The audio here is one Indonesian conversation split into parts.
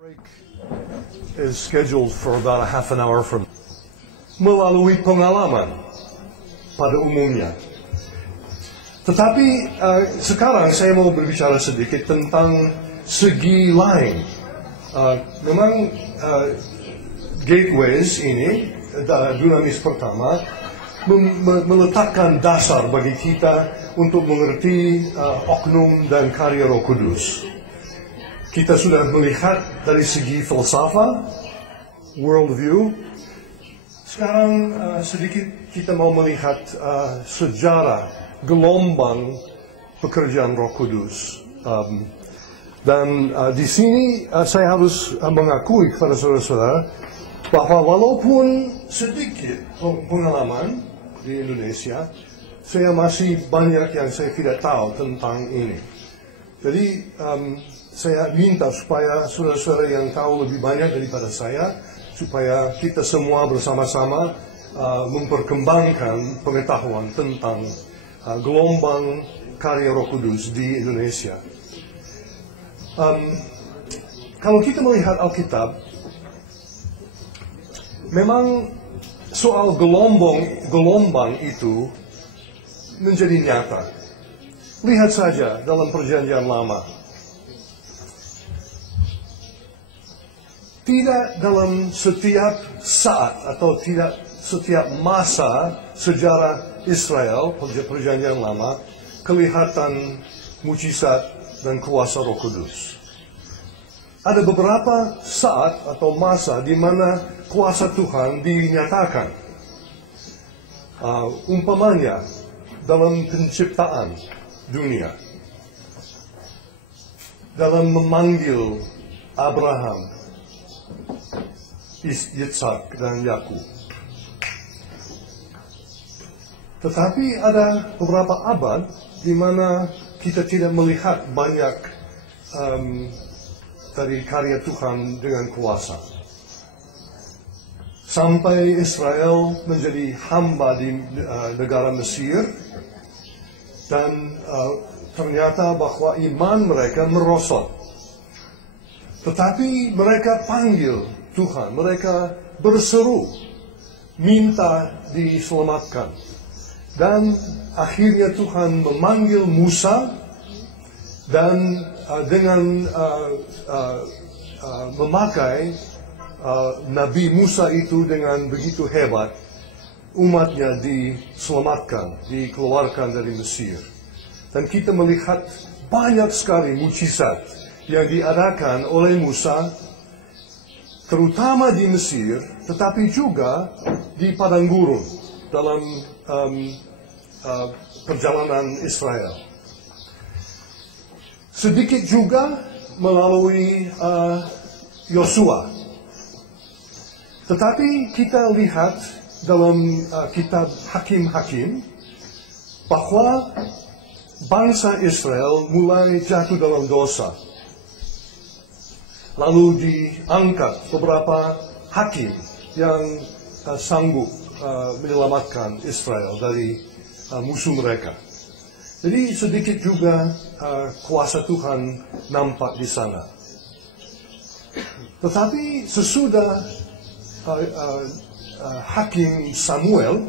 Break is scheduled for about a half an hour from melalui pengalaman pada umumnya. Tetapi sekarang saya mau berbicara sedikit tentang segi lain. Memang Gateways ini, Dunamis pertama, meletakkan dasar bagi kita untuk mengerti oknum dan karya Roh Kudus. Kita sudah melihat dari segi filsafat, worldview. Sekarang sedikit kita mau melihat sejarah gelombang pekerjaan Roh Kudus. Dan di sini saya harus mengakui kepada saudara-saudara bahwa walaupun sedikit pengalaman di Indonesia, saya masih banyak yang saya tidak tahu tentang ini. Jadi saya minta supaya saudara-saudara yang tahu lebih banyak daripada saya, supaya kita semua bersama-sama memperkembangkan pengetahuan tentang gelombang karya Roh Kudus di Indonesia. Kalau kita melihat Alkitab, memang soal gelombang itu menjadi nyata. Lihat saja dalam Perjanjian Lama. Tidak dalam setiap saat atau tidak setiap masa sejarah Israel, Perjanjian Lama, kelihatan mujizat dan kuasa Roh Kudus. Ada beberapa saat atau masa di mana kuasa Tuhan dinyatakan. Umpamanya dalam penciptaan dunia, dalam memanggil Abraham, Ishak dan Yakub. Tetapi ada beberapa abad di mana kita tidak melihat banyak dari karya Tuhan dengan kuasa. Sampai Israel menjadi hamba di negara Mesir, dan ternyata bahwa iman mereka merosot. Tetapi mereka panggil Tuhan, mereka berseru, minta diselamatkan. Dan akhirnya Tuhan memanggil Musa, dan dengan memakai Nabi Musa itu dengan begitu hebat, umatnya diselamatkan, dikeluarkan dari Mesir. Dan kita melihat banyak sekali mujizat yang diadakan oleh Musa, terutama di Mesir, tetapi juga di padang gurun dalam perjalanan Israel. Sedikit juga melalui Yosua. Tetapi kita lihat dalam kitab Hakim-Hakim bahwa bangsa Israel mulai jatuh dalam dosa. Lalu diangkat beberapa hakim yang sanggup menyelamatkan Israel dari musuh mereka. Jadi sedikit juga kuasa Tuhan nampak di sana. Tetapi sesudah Hakim Samuel,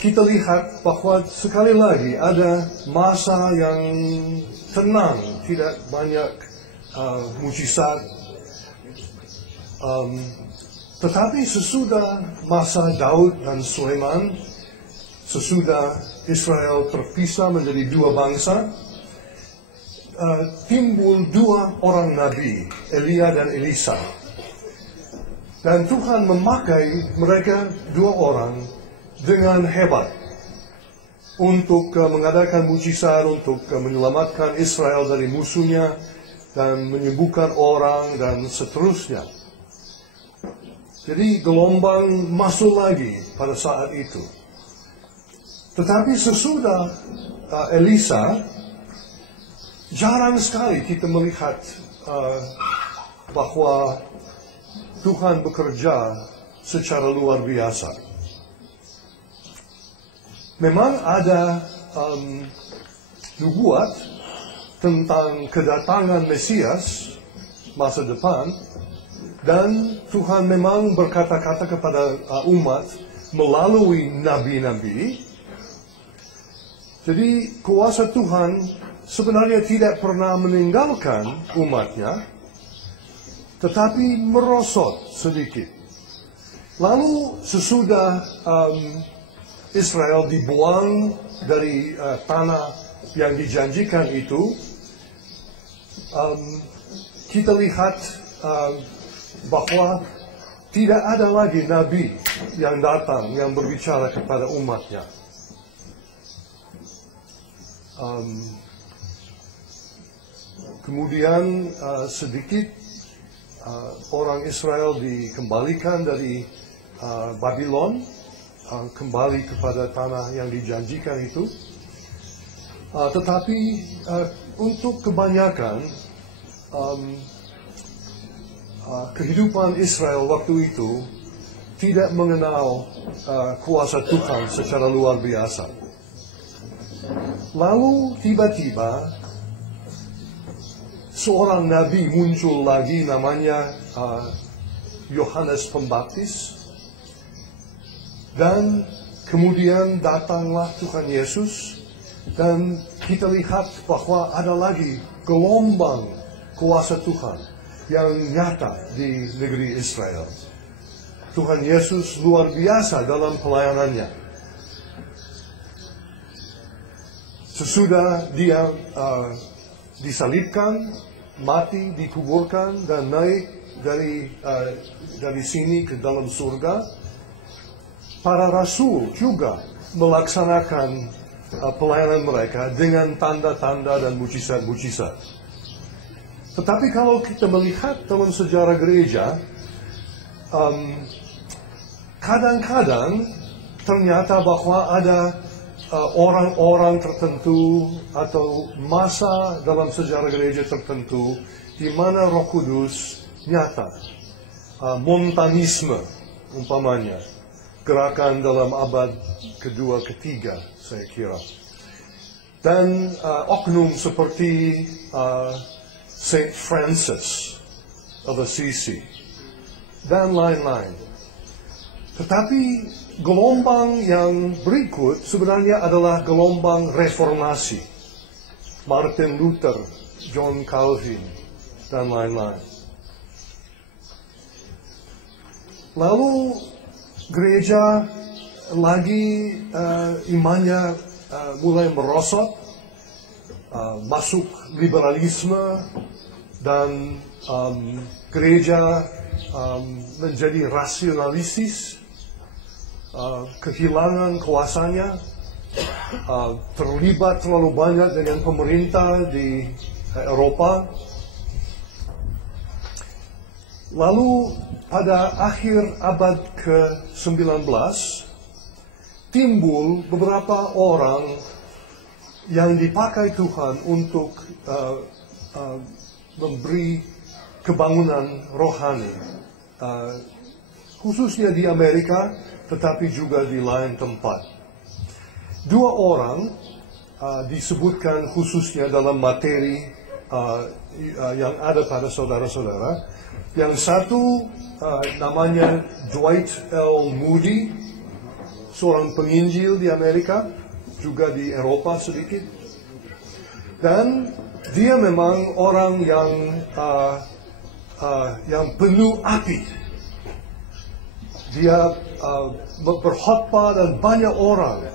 kita lihat bahwa sekali lagi ada masa yang tenang, tidak banyak mujizat. Tetapi sesudah masa Daud dan Sulaiman, sesudah Israel terpisah menjadi dua bangsa, timbul dua orang nabi, Elia dan Elisa. Dan Tuhan memakai mereka dua orang dengan hebat untuk mengadakan mujizat, untuk menyelamatkan Israel dari musuhnya, dan menyembuhkan orang, dan seterusnya. Jadi gelombang masuk lagi pada saat itu. Tetapi sesudah Elisa, jarang sekali kita melihat bahwa Tuhan bekerja secara luar biasa. Memang ada nubuat tentang kedatangan Mesias masa depan, dan Tuhan memang berkata-kata kepada umat melalui nabi-nabi. Jadi kuasa Tuhan sebenarnya tidak pernah meninggalkan umatnya, tetapi merosot sedikit. Lalu sesudah Israel dibuang dari tanah yang dijanjikan itu, kita lihat bahwa tidak ada lagi nabi yang datang yang berbicara kepada umatnya. Kemudian sedikit orang Israel dikembalikan dari Babylon, kembali kepada tanah yang dijanjikan itu. Tetapi untuk kebanyakan kehidupan Israel waktu itu tidak mengenal kuasa Tuhan secara luar biasa. Lalu tiba-tiba seorang nabi muncul lagi, namanya Yohanes Pembaptis, dan kemudian datanglah Tuhan Yesus. Dan kita lihat bahwa ada lagi gelombang kuasa Tuhan yang nyata di negeri Israel. Tuhan Yesus luar biasa dalam pelayanannya. Sesudah dia disalibkan, mati, dikuburkan, dan naik dari sini ke dalam surga, para rasul juga melaksanakan pelayanan mereka dengan tanda-tanda dan mujizat-mujizat. Tetapi kalau kita melihat dalam sejarah gereja, kadang-kadang ternyata bahwa ada orang-orang tertentu atau masa dalam sejarah gereja tertentu di mana Roh Kudus nyata. Montanisme umpamanya, gerakan dalam abad kedua, ketiga, saya kira. Dan oknum seperti Saint Francis of Assisi dan lain-lain. Tetapi gelombang yang berikut sebenarnya adalah gelombang reformasi. Martin Luther, John Calvin, dan lain-lain. Lalu gereja lagi imannya mulai merosot, masuk liberalisme, dan gereja menjadi rasionalistis, kehilangan kuasanya, terlibat terlalu banyak dengan pemerintah di Eropa. Lalu pada akhir abad ke-19 timbul beberapa orang yang dipakai Tuhan untuk memberi kebangunan rohani, khususnya di Amerika, tetapi juga di lain tempat. Dua orang disebutkan khususnya dalam materi yang ada pada saudara-saudara. Yang satu namanya Dwight L. Moody, seorang penginjil di Amerika, juga di Eropa sedikit. Dan dia memang orang yang penuh api. Dia berkhotbah dan banyak orang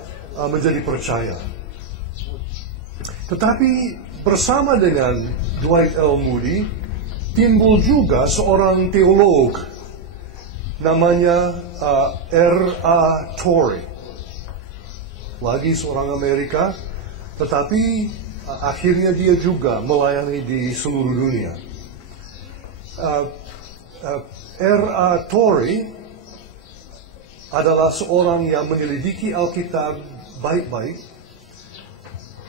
menjadi percaya. Tetapi bersama dengan Dwight L. Moody, timbul juga seorang teolog namanya R.A. Torrey. Lagi seorang Amerika, tetapi akhirnya dia juga melayani di seluruh dunia. R.A. Torrey adalah seorang yang menyelidiki Alkitab baik-baik,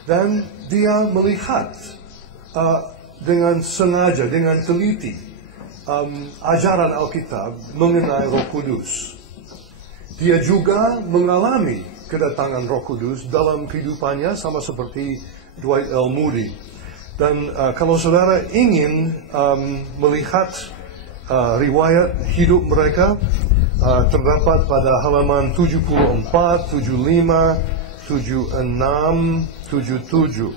dan dia melihat dengan sengaja, dengan teliti, ajaran Alkitab mengenai Roh Kudus. Dia juga mengalami kedatangan Roh Kudus dalam kehidupannya, sama seperti Dwight L. Moody. Dan kalau saudara ingin melihat riwayat hidup mereka, terdapat pada halaman 74, 75, 76, 77.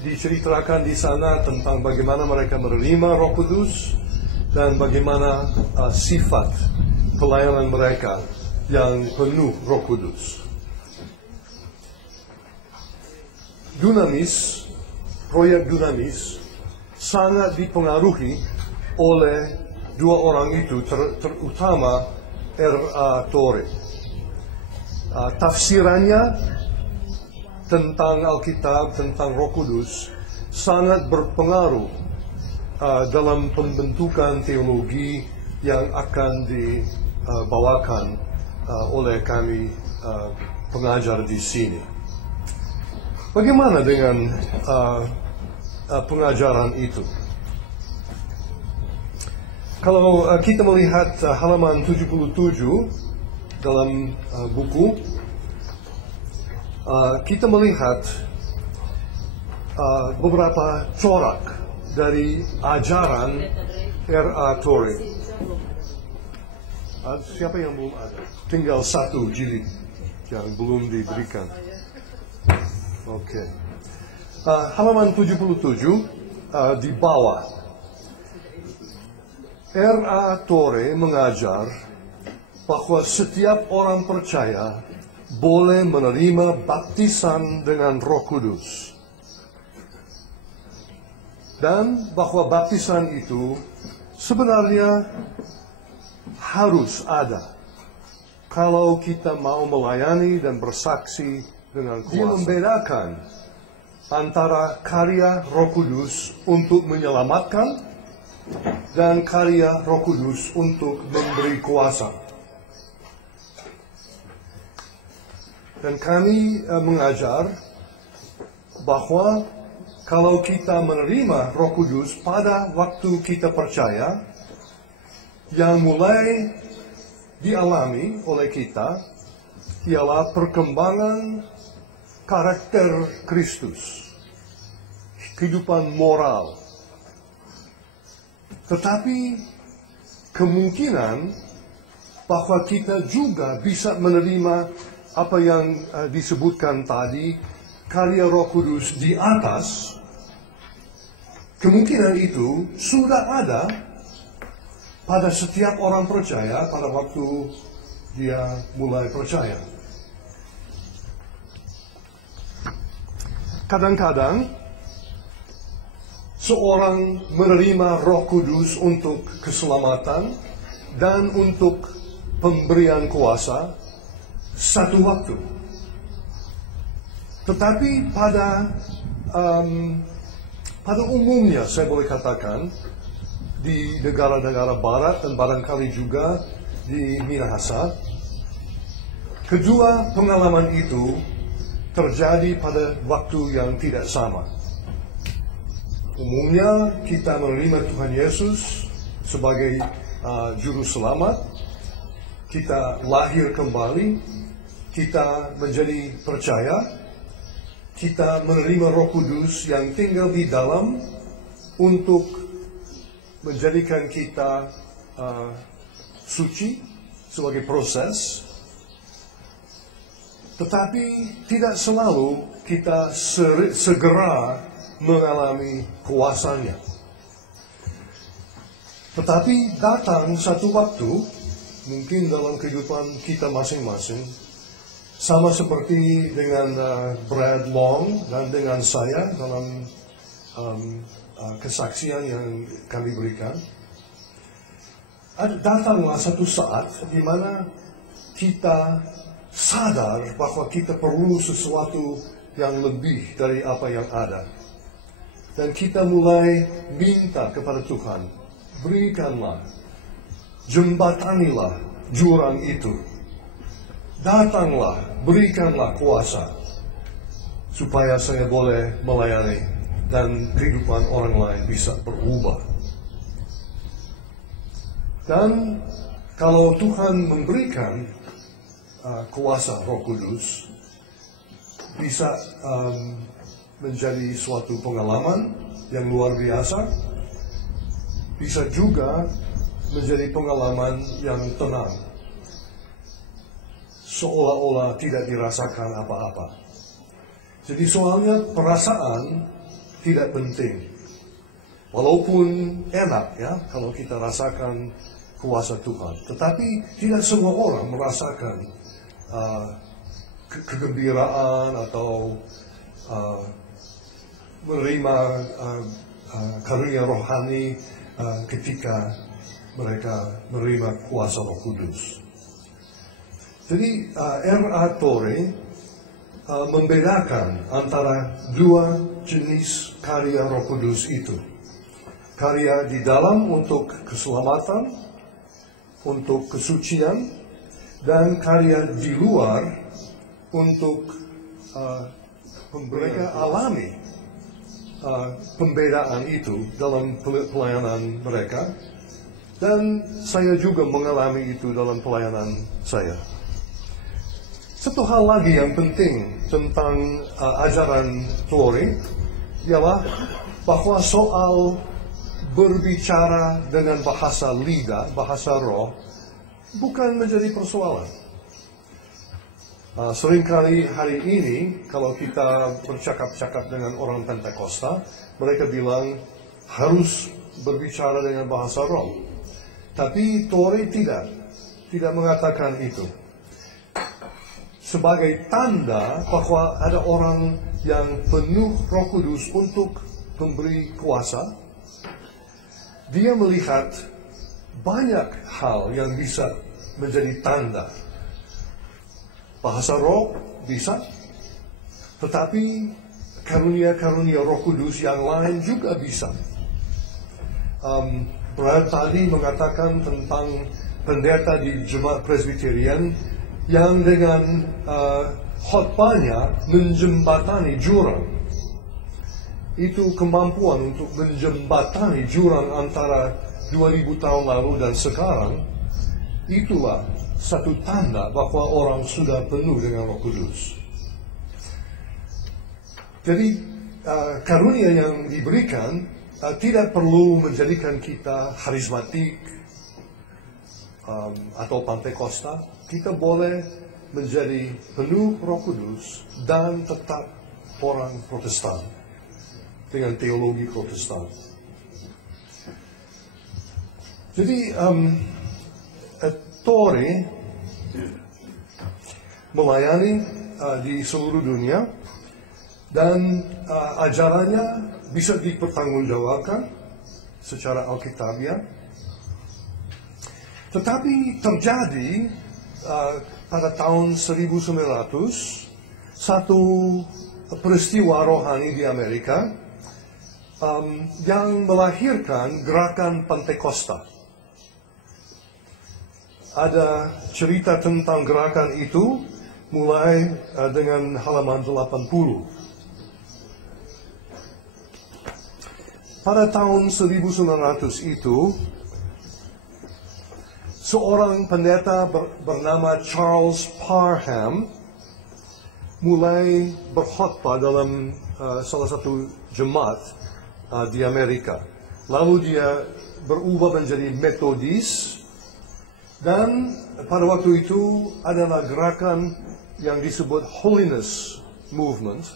Diceritakan di sana tentang bagaimana mereka menerima Roh Kudus dan bagaimana sifat pelayanan mereka yang penuh Roh Kudus. Dunamis, proyek Dunamis sangat dipengaruhi oleh dua orang itu, terutama R.A. Torrey. Tafsirannya tentang Alkitab, tentang Roh Kudus sangat berpengaruh dalam pembentukan teologi yang akan dibawakan oleh kami pengajar di sini. Bagaimana dengan pengajaran itu? Kalau kita melihat halaman 77 dalam buku, kita melihat beberapa corak dari ajaran R.A. Torrey. Siapa yang belum ada? Tinggal satu jilid yang belum diberikan. Oke. Halaman 77 di bawah. R.A. Torrey mengajar bahwa setiap orang percaya boleh menerima baptisan dengan Roh Kudus. Dan bahwa baptisan itu sebenarnya harus ada kalau kita mau melayani dan bersaksi dengan kuasa. Dia membedakan antara karya Roh Kudus untuk menyelamatkan dan karya Roh Kudus untuk memberi kuasa. Dan kami mengajar bahwa kalau kita menerima Roh Kudus pada waktu kita percaya, yang mulai dialami oleh kita ialah perkembangan karakter Kristus, kehidupan moral. Tetapi kemungkinan bahwa kita juga bisa menerima apa yang disebutkan tadi, karya Roh Kudus di atas, kemungkinan itu sudah ada pada setiap orang percaya pada waktu dia mulai percaya. Kadang-kadang seorang menerima Roh Kudus untuk keselamatan dan untuk pemberian kuasa satu waktu. Tetapi pada umumnya saya boleh katakan di negara-negara barat dan barangkali juga di Minahasa, kedua pengalaman itu terjadi pada waktu yang tidak sama. Umumnya kita menerima Tuhan Yesus sebagai juru selamat, kita lahir kembali, kita menjadi percaya, kita menerima Roh Kudus yang tinggal di dalam untuk menjadikan kita suci sebagai proses. Tetapi tidak selalu kita segera mengalami kuasanya. Tetapi datang satu waktu, mungkin dalam kehidupan kita masing-masing, sama seperti dengan Brad Long dan dengan saya dalam kesaksian yang kami berikan. Datanglah satu saat di mana kita sadar bahwa kita perlu sesuatu yang lebih dari apa yang ada. Dan kita mulai minta kepada Tuhan, berikanlah, jembatanilah jurang itu. Datanglah, berikanlah kuasa, supaya saya boleh melayani dan kehidupan orang lain bisa berubah. Dan kalau Tuhan memberikan kuasa Roh Kudus, bisa menjadi suatu pengalaman yang luar biasa, bisa juga menjadi pengalaman yang tenang, seolah-olah tidak dirasakan apa-apa. Jadi soalnya perasaan tidak penting. Walaupun enak ya kalau kita rasakan kuasa Tuhan, tetapi tidak semua orang merasakan kegembiraan atau menerima karunia rohani ketika mereka menerima kuasa Roh Kudus. Jadi R.A. Torrey membedakan antara dua jenis karya Roh Kudus itu. Karya di dalam untuk keselamatan, untuk kesucian, dan karya di luar untuk mereka alami pembedaan itu dalam pelayanan mereka, dan saya juga mengalami itu dalam pelayanan saya. Satu hal lagi yang penting tentang ajaran Torrey ialah bahwa soal berbicara dengan bahasa lidah, bahasa roh, bukan menjadi persoalan. Seringkali hari ini, kalau kita bercakap-cakap dengan orang Pentakosta, mereka bilang harus berbicara dengan bahasa roh. Tapi Torrey tidak mengatakan itu. Sebagai tanda bahwa ada orang yang penuh Roh Kudus untuk memberi kuasa, dia melihat banyak hal yang bisa menjadi tanda. Bahasa roh bisa, tetapi karunia-karunia Roh Kudus yang lain juga bisa. Brad tadi mengatakan tentang pendeta di Jemaat Presbyterian yang dengan khotbahnya menjembatani jurang. Itu kemampuan untuk menjembatani jurang antara 2000 tahun lalu dan sekarang. Itulah satu tanda bahwa orang sudah penuh dengan Roh Kudus. Jadi karunia yang diberikan tidak perlu menjadikan kita karismatik atau Pentakosta. Kita boleh menjadi penuh Roh Kudus dan tetap orang Protestan dengan teologi Protestan. Jadi Torrey melayani di seluruh dunia, dan ajarannya bisa dipertanggungjawabkan secara alkitabiah. Tetapi terjadi pada tahun 1900 satu peristiwa rohani di Amerika yang melahirkan gerakan Pentakosta. Ada cerita tentang gerakan itu mulai dengan halaman 80. Pada tahun 1900 itu, seorang pendeta bernama Charles Parham mulai berkhotbah dalam salah satu jemaat di Amerika. Lalu dia berubah menjadi Metodis, dan pada waktu itu adalah gerakan yang disebut Holiness Movement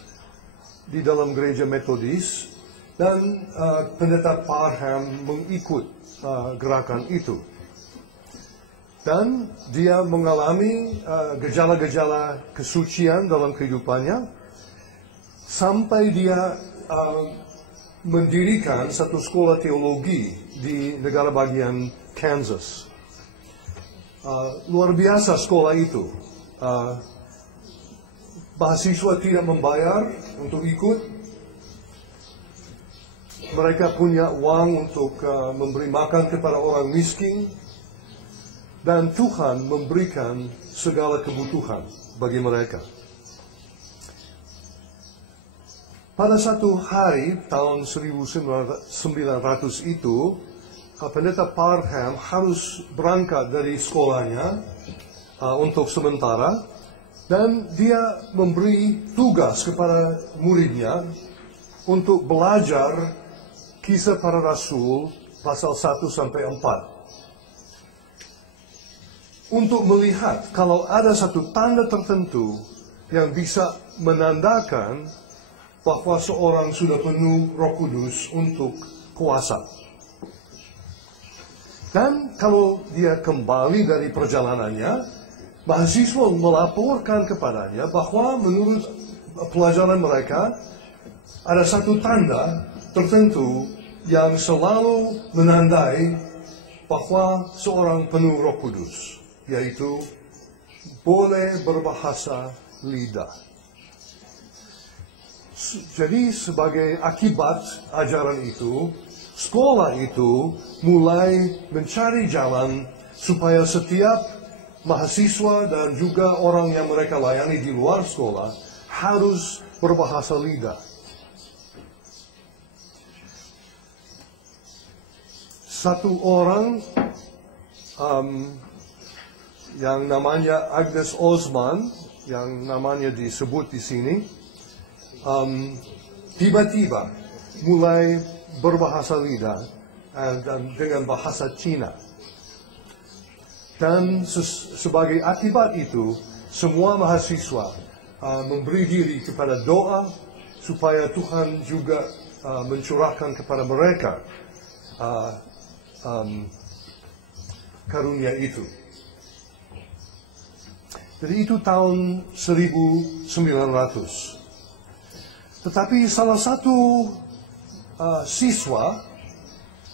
di dalam gereja Metodis, dan pendeta Parham mengikut gerakan itu. Dan dia mengalami gejala-gejala kesucian dalam kehidupannya, sampai dia mendirikan satu sekolah teologi di negara bagian Kansas. Luar biasa sekolah itu. Mahasiswa tidak membayar untuk ikut. Mereka punya uang untuk memberi makan kepada orang miskin. Dan Tuhan memberikan segala kebutuhan bagi mereka. Pada satu hari tahun 1900 itu, pendeta Parham harus berangkat dari sekolahnya untuk sementara, Dan dia memberi tugas kepada muridnya untuk belajar Kisah Para Rasul pasal 1 sampai 4. Untuk melihat kalau ada satu tanda tertentu yang bisa menandakan bahwa seorang sudah penuh Roh Kudus untuk kuasa. Dan kalau dia kembali dari perjalanannya, mahasiswa melaporkan kepadanya bahwa menurut pelajaran mereka ada satu tanda tertentu yang selalu menandai bahwa seorang penuh Roh Kudus, yaitu boleh berbahasa lidah. Jadi sebagai akibat ajaran itu, sekolah itu mulai mencari jalan supaya setiap mahasiswa dan juga orang yang mereka layani di luar sekolah harus berbahasa lidah. Satu orang yang namanya Agnes Osman, yang namanya disebut di sini, tiba-tiba mulai berbahasa lidah dan dengan bahasa Cina. Dan sebagai akibat itu, semua mahasiswa memberi diri kepada doa supaya Tuhan juga mencurahkan kepada mereka karunia itu. Jadi itu tahun 1900. Tetapi salah satu siswa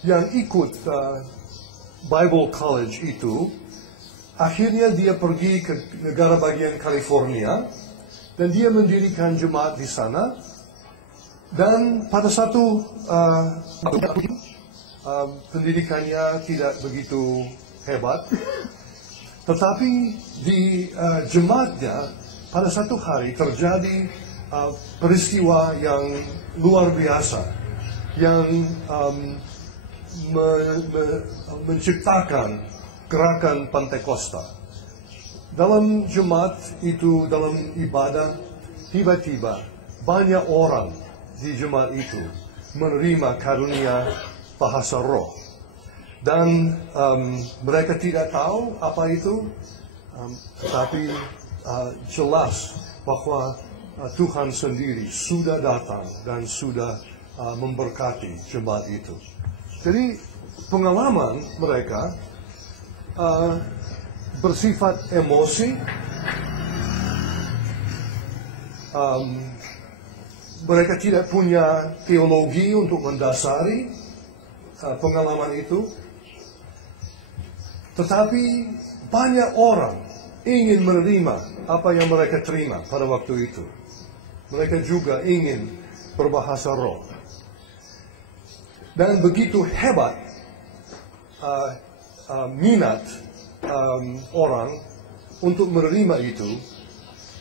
yang ikut Bible College itu, akhirnya dia pergi ke negara bagian California dan dia mendirikan jemaat di sana. Dan pada satu pendidikannya tidak begitu hebat, tetapi di jemaatnya pada satu hari terjadi peristiwa yang luar biasa yang menciptakan gerakan Pentakosta. Dalam jemaat itu, dalam ibadah, tiba-tiba banyak orang di jemaat itu menerima karunia bahasa roh. Dan mereka tidak tahu apa itu, tetapi jelas bahwa Tuhan sendiri sudah datang dan sudah memberkati jemaat itu. Jadi pengalaman mereka bersifat emosi. Mereka tidak punya teologi untuk mendasari pengalaman itu. Tetapi banyak orang ingin menerima apa yang mereka terima pada waktu itu. Mereka juga ingin berbahasa roh. Dan begitu hebat minat orang untuk menerima itu,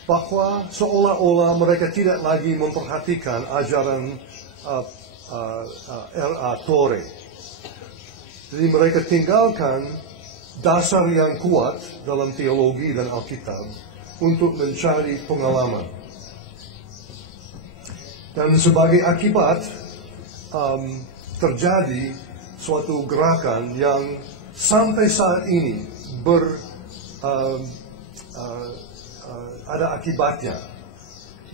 bahwa seolah-olah mereka tidak lagi memperhatikan ajaran R.A. Torrey. Jadi mereka tinggalkan dasar yang kuat dalam teologi dan Alkitab untuk mencari pengalaman. Dan sebagai akibat terjadi suatu gerakan yang sampai saat ini ada akibatnya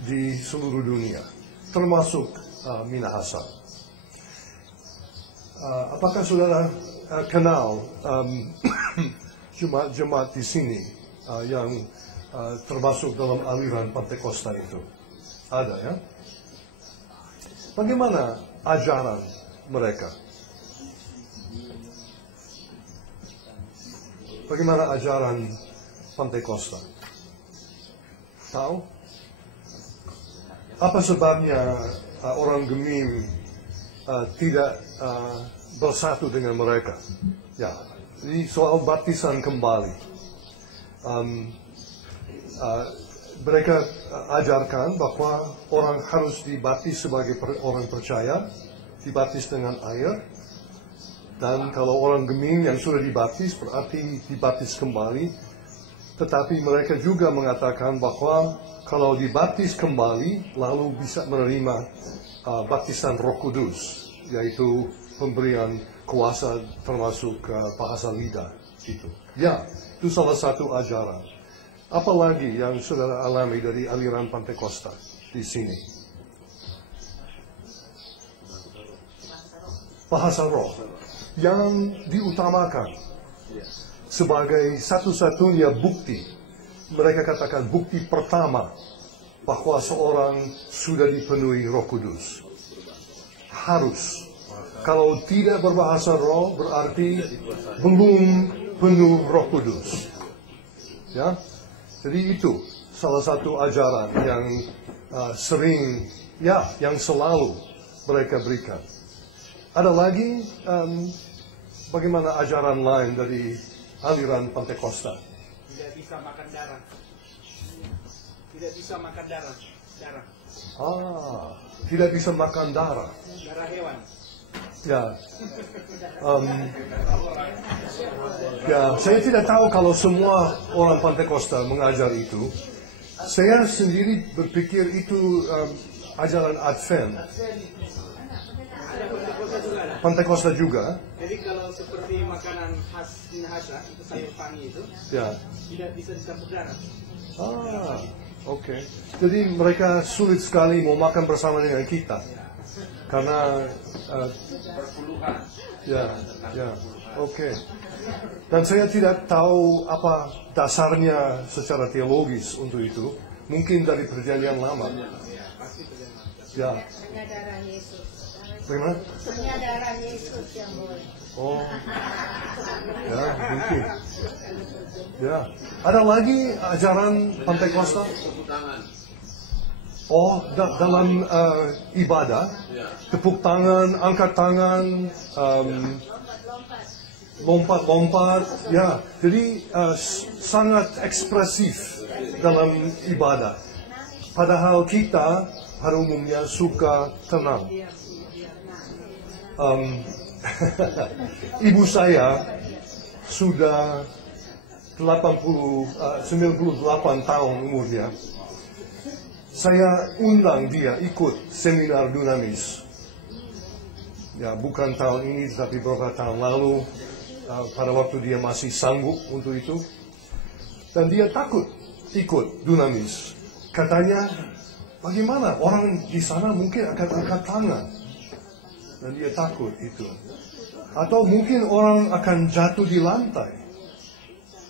di seluruh dunia, termasuk Minahasa. Apakah saudara kenal jemaat-jemaat di sini yang termasuk dalam aliran Pentakosta itu? Ada ya? Bagaimana ajaran mereka? Bagaimana ajaran Pentakosta? Tahu? Apa sebabnya orang Gemim tidak bersatu dengan mereka? Ya, jadi soal baptisan kembali. Mereka ajarkan bahwa orang harus dibaptis sebagai orang percaya, dibaptis dengan air. Dan kalau orang Gemim yang sudah dibaptis berarti dibaptis kembali. Tetapi mereka juga mengatakan bahwa kalau dibaptis kembali, lalu bisa menerima baptisan Roh Kudus, yaitu pemberian kuasa termasuk bahasa lidah. Itu. Ya, itu salah satu ajaran. Apalagi yang saudara alami dari aliran Pentakosta di sini? Bahasa roh yang diutamakan sebagai satu-satunya bukti. Mereka katakan bukti pertama bahwa seorang sudah dipenuhi Roh Kudus. Harus. Kalau tidak berbahasa roh berarti belum penuh Roh Kudus. Ya, jadi itu salah satu ajaran yang sering, yang selalu mereka berikan. Ada lagi bagaimana ajaran lain dari aliran Pentakosta? Tidak bisa makan darah. Tidak bisa makan darah. Tidak bisa makan darah. Darah hewan. Ya. Saya tidak tahu kalau semua orang Pentakosta mengajar itu. Saya sendiri berpikir itu ajaran Advent. Pentakosta juga. Jadi kalau seperti makanan khas Minahasa, itu sayur pangi itu, tidak bisa dicampur darah. Oke. Jadi mereka sulit sekali mau makan bersama dengan kita. Karena Perpuluhan. Oke. Dan saya tidak tahu apa dasarnya secara teologis untuk itu. Mungkin dari Perjanjian Lama. Ya. Hanya darah Yesus. Bagaimana? Hanya darah Yesus yang boleh. Oh. Ya, mungkin. Ya. Ada lagi ajaran Pentakosta? Dalam ibadah, tepuk tangan, angkat tangan, lompat-lompat, ya. Jadi sangat ekspresif dalam ibadah. Padahal kita pada umumnya suka tenang. Ibu saya sudah 98 tahun umurnya. Saya undang dia ikut seminar Dunamis. Ya, bukan tahun ini, tapi beberapa tahun lalu, pada waktu dia masih sanggup untuk itu. Dan dia takut ikut Dunamis. Katanya, bagaimana orang di sana mungkin akan angkat tangan. Dan dia takut itu. Atau mungkin orang akan jatuh di lantai.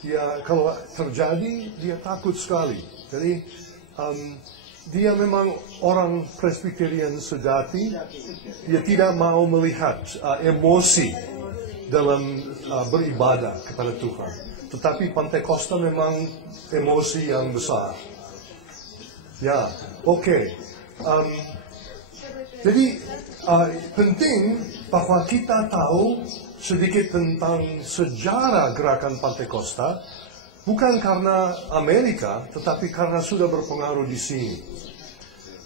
Dia kalau terjadi, dia takut sekali. Jadi, dia memang orang Presbyterian sejati. Dia tidak mau melihat emosi dalam beribadah kepada Tuhan. Tetapi Pentakosta memang emosi yang besar. Ya, oke. Jadi penting bahwa kita tahu sedikit tentang sejarah gerakan Pentakosta, bukan karena Amerika, tetapi karena sudah berpengaruh di sini.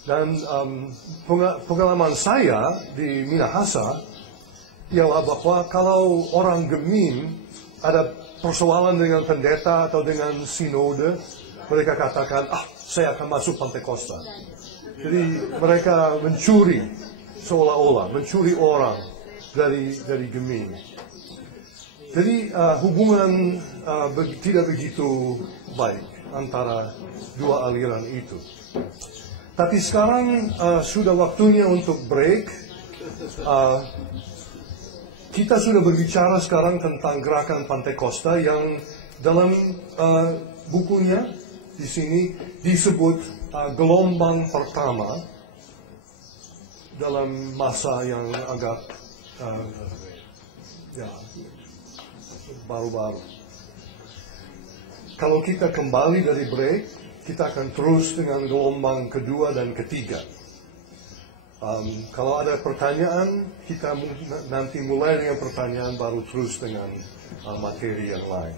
Dan pengalaman saya di Minahasa ialah bahwa kalau orang Gemim ada persoalan dengan pendeta atau dengan sinode, mereka katakan, saya akan masuk Pentakosta. Jadi mereka mencuri, seolah-olah mencuri orang dari Gemim. Jadi hubungan tidak begitu baik antara dua aliran itu. Tapi sekarang sudah waktunya untuk break. Kita sudah berbicara sekarang tentang gerakan Pentakosta yang dalam bukunya di sini disebut gelombang pertama dalam masa yang agak baru-baru. Kalau kita kembali dari break, kita akan terus dengan gelombang kedua dan ketiga. Kalau ada pertanyaan, kita nanti mulai dengan pertanyaan, baru terus dengan materi yang lain.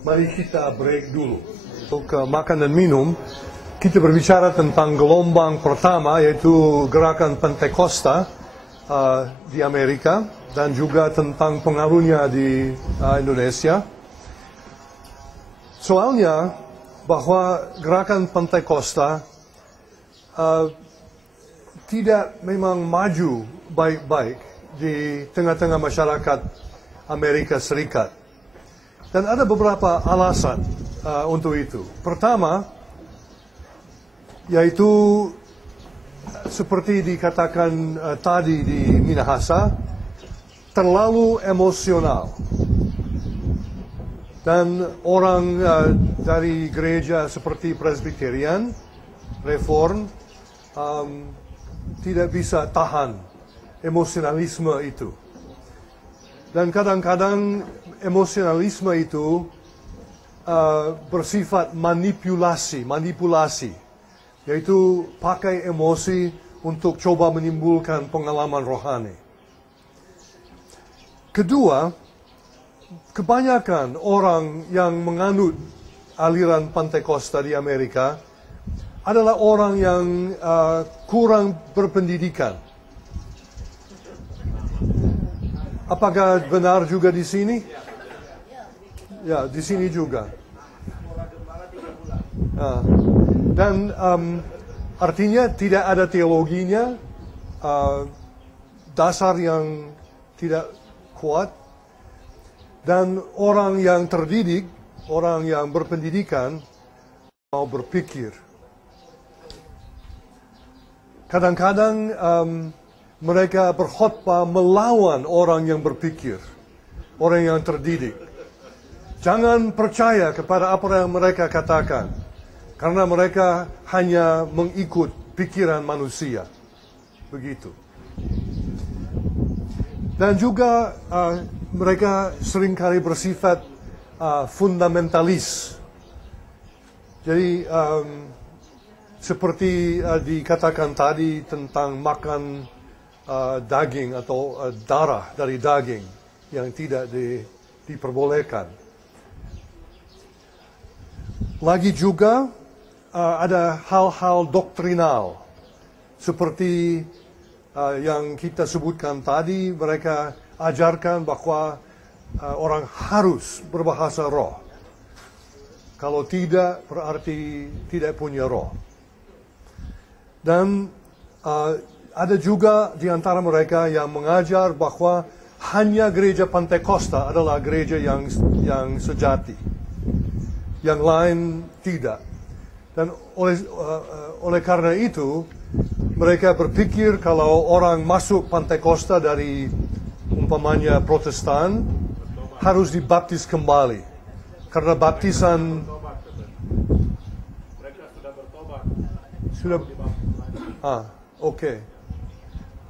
Mari kita break dulu. Untuk makan dan minum, kita berbicara tentang gelombang pertama, yaitu gerakan Pentakosta di Amerika, dan juga tentang pengaruhnya di Indonesia. Soalnya bahwa gerakan Pentakosta tidak memang maju baik-baik di tengah-tengah masyarakat Amerika Serikat. Dan ada beberapa alasan untuk itu. Pertama, yaitu seperti dikatakan tadi di Minahasa, terlalu emosional. Dan orang dari gereja seperti Presbyterian, Reform, tidak bisa tahan emosionalisme itu. Dan kadang-kadang emosionalisme itu bersifat manipulasi, yaitu pakai emosi untuk coba menimbulkan pengalaman rohani. Kedua, kebanyakan orang yang menganut aliran Pentakosta di Amerika adalah orang yang kurang berpendidikan. Apakah benar juga di sini? Ya, di sini juga. Dan artinya tidak ada teologinya, dasar yang tidak kuat, dan orang yang terdidik, orang yang berpendidikan mau berpikir. Kadang-kadang mereka berkhotbah melawan orang yang berpikir, orang yang terdidik. Jangan percaya kepada apa yang mereka katakan, karena mereka hanya mengikut pikiran manusia. Begitu. Dan juga mereka seringkali bersifat fundamentalis. Jadi seperti dikatakan tadi tentang makan daging atau darah dari daging yang tidak diperbolehkan. Lagi juga ada hal-hal doktrinal seperti yang kita sebutkan tadi. Mereka ajarkan bahwa orang harus berbahasa roh. Kalau tidak, berarti tidak punya roh. Dan ada juga di antara mereka yang mengajar bahwa hanya gereja Pentakosta adalah gereja yang sejati. Yang lain tidak. Dan oleh karena itu, mereka berpikir kalau orang masuk Pentakosta dari umpamanya Protestan, harus dibaptis kembali. Karena baptisan... Mereka sudah bertobat. Sudah... Oke.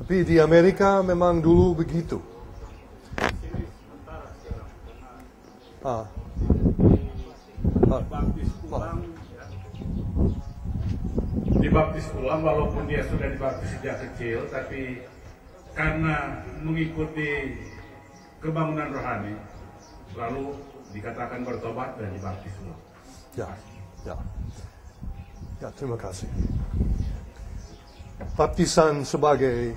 Tapi di Amerika memang dulu begitu. Dibaptis ulang walaupun dia sudah dibaptis sejak kecil, tapi karena mengikuti kebangunan rohani, lalu dikatakan bertobat dan dibaptis ulang. Ya, terima kasih. Baptisan sebagai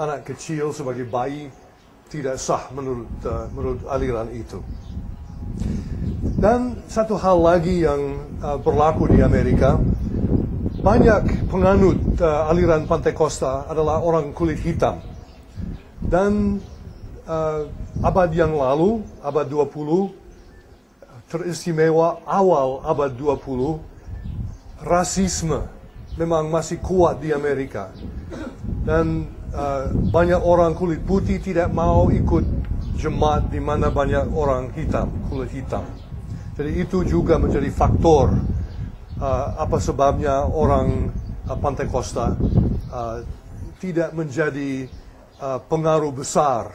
anak kecil, sebagai bayi, tidak sah menurut aliran itu. Dan satu hal lagi yang berlaku di Amerika, banyak penganut aliran Pentakosta adalah orang kulit hitam. Dan abad yang lalu, abad 20, teristimewa awal abad 20, rasisme memang masih kuat di Amerika. Dan banyak orang kulit putih tidak mau ikut jemaat di mana banyak orang hitam, kulit hitam. Jadi itu juga menjadi faktor apa sebabnya orang Pentakosta tidak menjadi pengaruh besar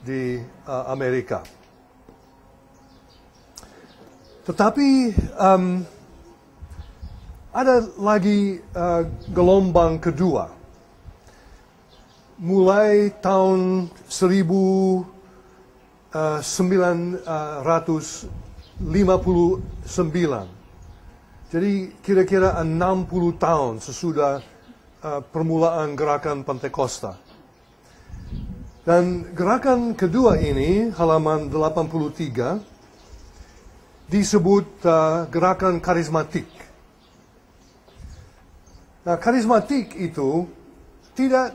di Amerika. Tetapi ada lagi gelombang kedua. Mulai tahun 1959. Jadi kira-kira 60 tahun sesudah permulaan gerakan Pentakosta. Dan gerakan kedua ini, halaman 83, disebut gerakan karismatik. Nah, karismatik itu tidak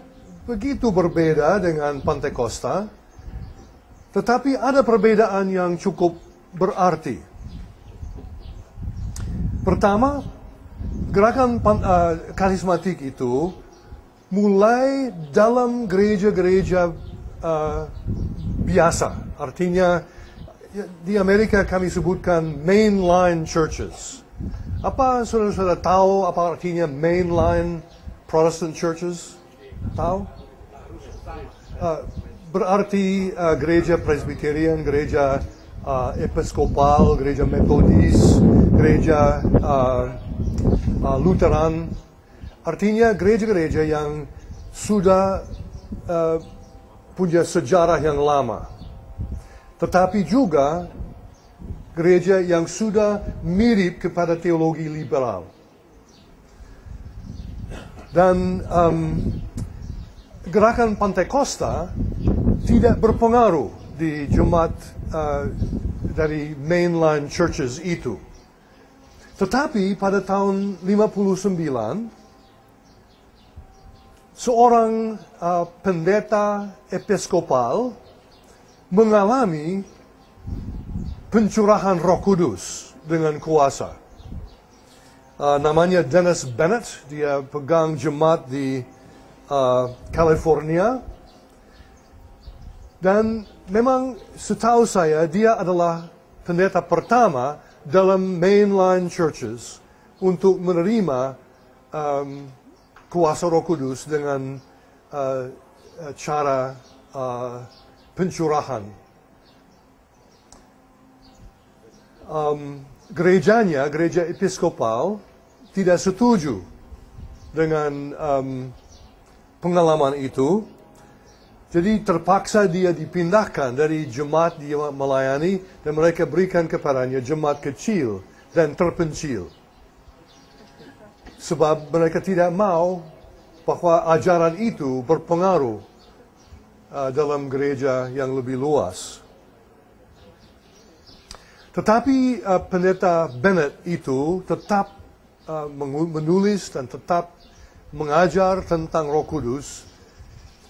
begitu berbeda dengan Pantekosta, tetapi ada perbedaan yang cukup berarti. Pertama, gerakan karismatik itu mulai dalam gereja-gereja biasa. Artinya, di Amerika kami sebutkan mainline churches. Apa saudara-saudara tahu apa artinya mainline Protestant churches? Tahu? Berarti gereja Presbyterian, gereja Episkopal, gereja Metodis, gereja Lutheran. Artinya gereja-gereja yang sudah punya sejarah yang lama. Tetapi juga gereja yang sudah mirip kepada teologi liberal. Dan gerakan Pantekosta tidak berpengaruh di jemaat dari mainline churches itu. Tetapi pada tahun 59, seorang pendeta episkopal mengalami pencurahan Roh Kudus dengan kuasa. Namanya Dennis Bennett, dia pegang jemaat di California. Dan memang setahu saya dia adalah pendeta pertama dalam mainline churches untuk menerima kuasa Roh Kudus dengan cara pencurahan. Gerejanya, gereja episkopal, tidak setuju dengan pengalaman itu. Jadi terpaksa dia dipindahkan dari jemaat dia melayani dan mereka berikan kepadanya jemaat kecil dan terpencil. Sebab mereka tidak mau bahwa ajaran itu berpengaruh dalam gereja yang lebih luas. Tetapi pendeta Bennett itu tetap menulis dan tetap mengajar tentang Roh Kudus.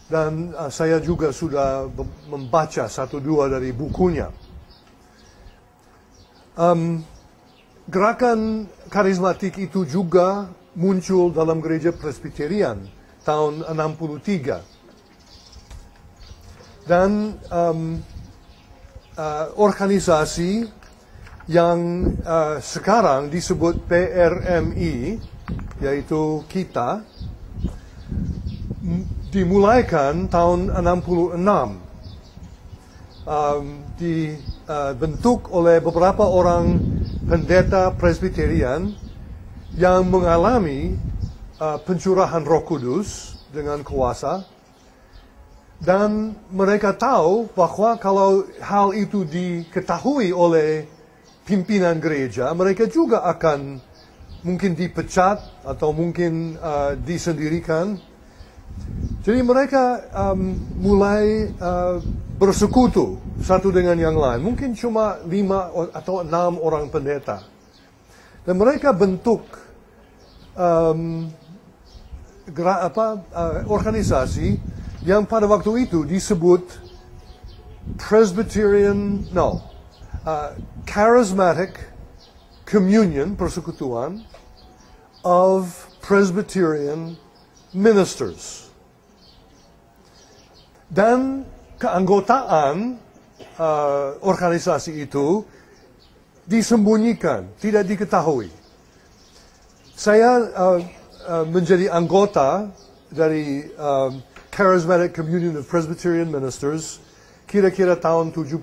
Dan saya juga sudah membaca satu dua dari bukunya. Gerakan karismatik itu juga muncul dalam gereja Presbyterian tahun 63. Dan organisasi yang sekarang disebut PRMI, yaitu kita, dimulaikan tahun 66. Dibentuk oleh beberapa orang pendeta Presbyterian yang mengalami pencurahan Roh Kudus dengan kuasa. Dan mereka tahu bahwa kalau hal itu diketahui oleh pimpinan gereja, mereka juga akan mungkin dipecat atau mungkin disendirikan. Jadi mereka mulai bersekutu satu dengan yang lain. Mungkin cuma 5 atau 6 orang pendeta. Dan mereka bentuk organisasi yang pada waktu itu disebut Charismatic Communion, persekutuan of Presbyterian Ministers. Dan keanggotaan organisasi itu disembunyikan, tidak diketahui. Saya menjadi anggota dari Charismatic Communion of Presbyterian Ministers kira-kira tahun 70.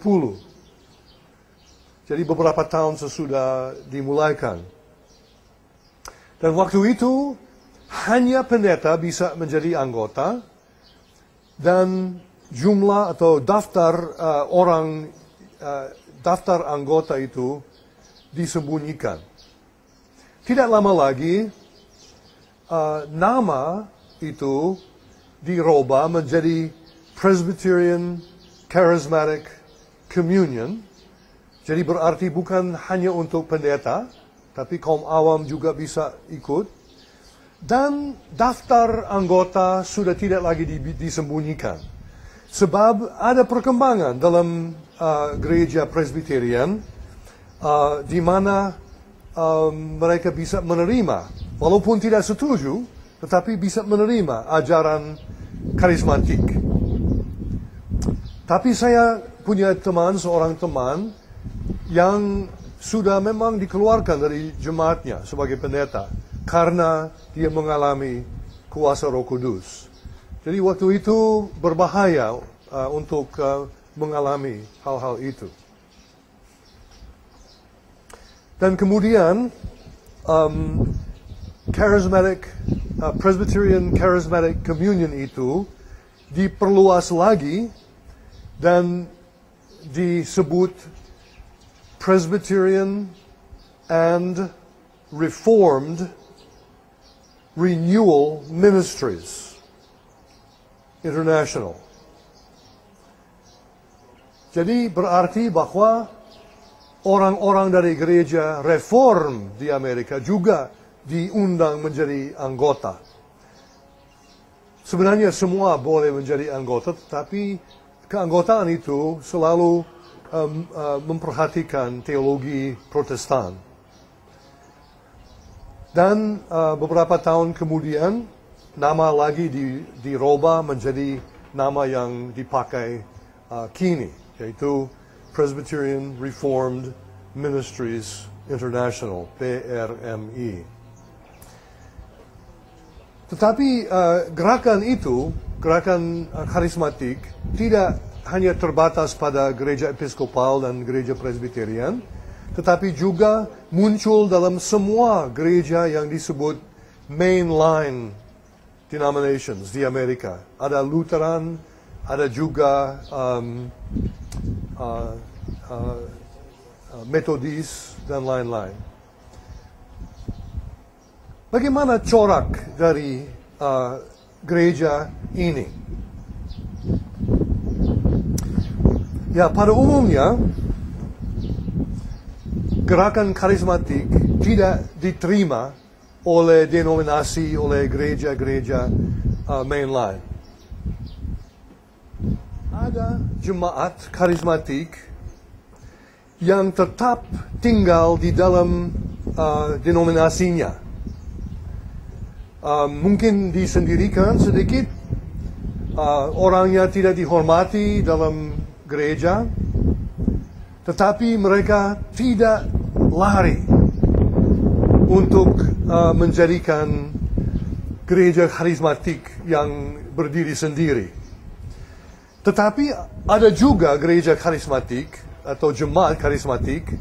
Jadi beberapa tahun sesudah dimulaikan. Dan waktu itu hanya pendeta bisa menjadi anggota dan jumlah atau daftar daftar anggota itu disembunyikan. Tidak lama lagi nama itu dirubah menjadi Presbyterian Charismatic Communion. Jadi berarti bukan hanya untuk pendeta, tapi kaum awam juga bisa ikut. Dan daftar anggota sudah tidak lagi disembunyikan. Sebab ada perkembangan dalam gereja Presbyterian di mana mereka bisa menerima, walaupun tidak setuju, tetapi bisa menerima ajaran karismatik. Tapi saya punya seorang teman yang sudah memang dikeluarkan dari jemaatnya sebagai pendeta karena dia mengalami kuasa Roh Kudus. Jadi waktu itu berbahaya untuk mengalami hal-hal itu. Dan kemudian Presbyterian Charismatic Communion itu diperluas lagi dan disebut Presbyterian and Reformed Renewal Ministries International. Jadi berarti bahwa orang-orang dari gereja reform di Amerika juga diundang menjadi anggota. Sebenarnya semua boleh menjadi anggota, tetapi keanggotaan itu selalu memperhatikan teologi Protestan. Dan beberapa tahun kemudian, nama lagi dirubah menjadi nama yang dipakai kini, yaitu Presbyterian Reformed Ministries International, PRMI. Tetapi gerakan itu, gerakan karismatik, tidak hanya terbatas pada gereja episkopal dan gereja Presbyterian, tetapi juga muncul dalam semua gereja yang disebut mainline denominations di Amerika. Ada Lutheran, ada juga Metodis, dan lain-lain. Bagaimana corak dari gereja ini? Ya, pada umumnya, gerakan karismatik tidak diterima oleh denominasi, oleh gereja-gereja mainline. Ada jemaat karismatik yang tetap tinggal di dalam denominasinya. Mungkin disendirikan sedikit, orangnya tidak dihormati dalam gereja, tetapi mereka tidak lari untuk menjadikan gereja karismatik yang berdiri sendiri. Tetapi ada juga gereja karismatik atau jemaat karismatik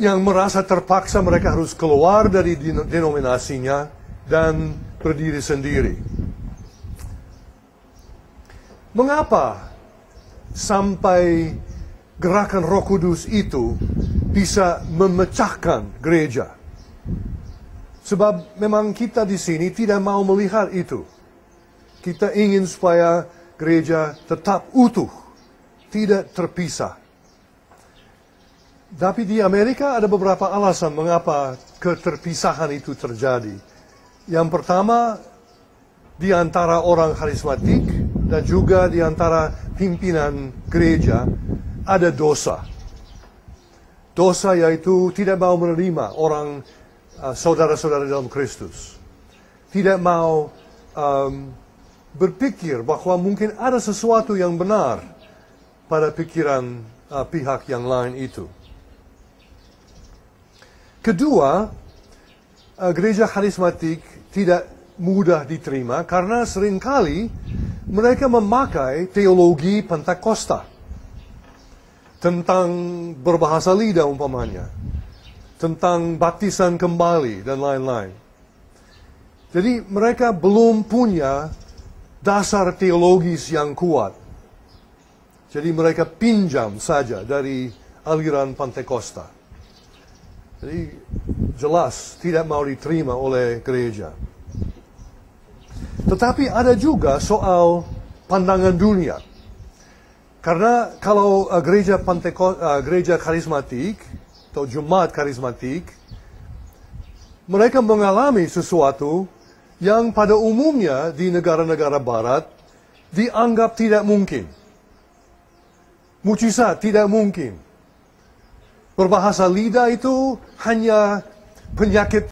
yang merasa terpaksa mereka harus keluar dari denominasinya dan berdiri sendiri. Mengapa sampai gerakan Roh Kudus itu bisa memecahkan gereja? Sebab memang kita di sini tidak mau melihat itu. Kita ingin supaya gereja tetap utuh, tidak terpisah. Tapi di Amerika ada beberapa alasan mengapa keterpisahan itu terjadi. Yang pertama, di antara orang karismatik dan juga di antara pimpinan gereja ada dosa. Dosa yaitu tidak mau menerima orang saudara-saudara dalam Kristus. Tidak mau berpikir bahwa mungkin ada sesuatu yang benar pada pikiran pihak yang lain itu. Kedua, gereja karismatik tidak mudah diterima karena seringkali mereka memakai teologi Pentakosta tentang berbahasa lidah umpamanya, tentang baptisan kembali dan lain-lain. Jadi mereka belum punya dasar teologis yang kuat. Jadi mereka pinjam saja dari aliran Pentakosta. Jadi jelas tidak mau diterima oleh gereja. Tetapi ada juga soal pandangan dunia. Karena kalau gereja karismatik atau jemaat karismatik, mereka mengalami sesuatu yang pada umumnya di negara-negara barat dianggap tidak mungkin. Mujizat tidak mungkin. Berbahasa lidah itu hanya penyakit